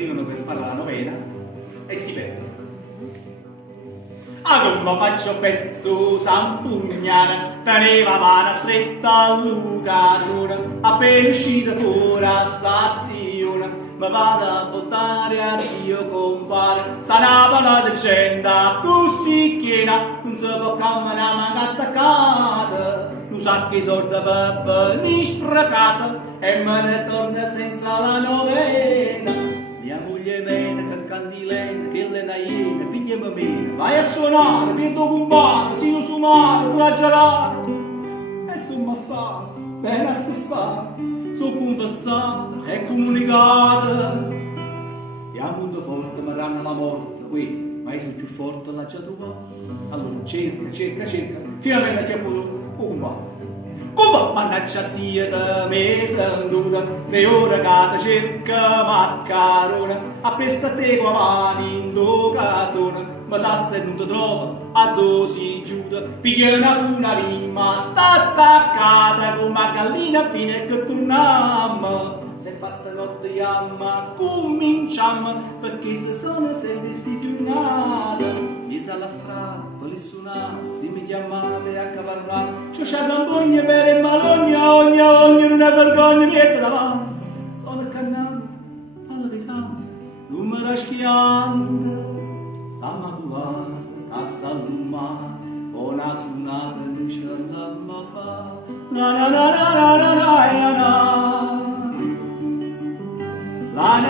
arrivano per fare la novena e si perdono. A come faccio pezzo zampugnare, teneva mano stretta a Lucasona, appena uscita fuori a stazione, mi vado a voltare a Dio compare, sta una palla di gente così piena, non si può camminare ma attaccata, non sa che soldi per venire sprecata, e me ne torna senza la novena. Mia moglie viene che cantilena, che le naiene, pigliami meno, vai a suonare, vedo compare, si lo sumare, plagiare. E sono mazzato, bene assestato, sono confessato e comunicato. E a mondo forte mi danno la morte, qui, ma io sono più forte, l'ha già trovato. Allora cerca, finalmente che ho potuto. Come mannaggia zia da me sanduta, le ore che cerca maccarone, appresso a te qua mani in do cazzone, ma tasse non ti trova, a do si chiude, piglia una rima, sta attaccata come una gallina fine che torniamo. Se fatta notte yamma, cominciamo, perché se sono sempre stigiunate. Esa alla strada, per suonare, si mi chiamate a cavarrare, c'è zambogne per il malogna, ogni non è vergogna, niente davanti. Sono cannando, falla pesante, numero schiante, stamma curata, cassa l'umana, una suonata non ce la fa, la la la la la la la la la. La